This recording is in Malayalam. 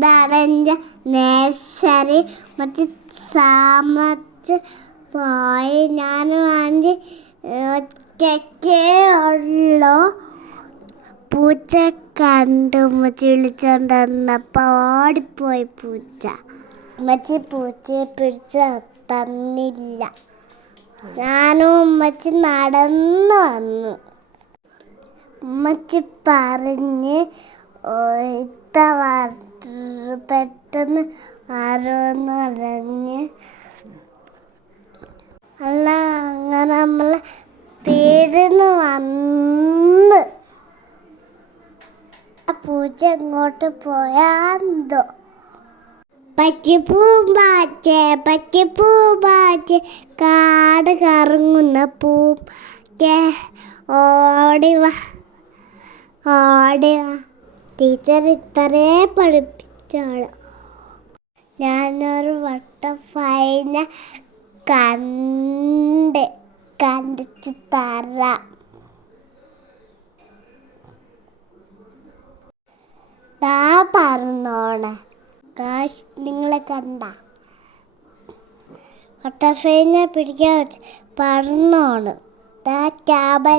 ഇതാണ് നേഴ്സറി മറ്റ് സാമത്ത് പോയി. ഞാൻ വാങ്ങി ഒറ്റയ്ക്കേ ഉള്ളൂ. പൂച്ച കണ്ടു മുച്ച വിളിച്ചോണ്ടിരുന്നപ്പോൾ ഓടിപ്പോയി പൂച്ച. മച്ചി പൂച്ചയെ പിടിച്ച് തന്നില്ല. ഞാനും ഉമ്മച്ചി നടന്നു വന്നു. ഉമ്മച്ചി പറഞ്ഞ് "ഓ, ഇത്ത പെട്ടെന്ന് ആരോന്ന് പറഞ്ഞ്. അല്ല അങ്ങനെ നമ്മളെ വീടിന് വന്ന് ആ പൂച്ച എങ്ങോട്ട് പോയാന്തോ. പച്ചപ്പൂ പറ്റിപ്പൂമ്പാച്ചെ കാട് കറങ്ങുന്ന പൂ. ഓടി വാ ഓടി വാ. ടീച്ചർ ഇത്രേ പഠിപ്പിച്ചാണ് ഞാനൊരു ബട്ടർഫ്ലൈന കണ്ട് കണ്ടിച്ച് തരാം. ദാ പറഞ്ഞോണേ. കാശ് നിങ്ങളെ കണ്ട. വട്ടഫൈനെ പിടിക്കാൻ പറഞ്ഞോണ്. താ ക്യാബ്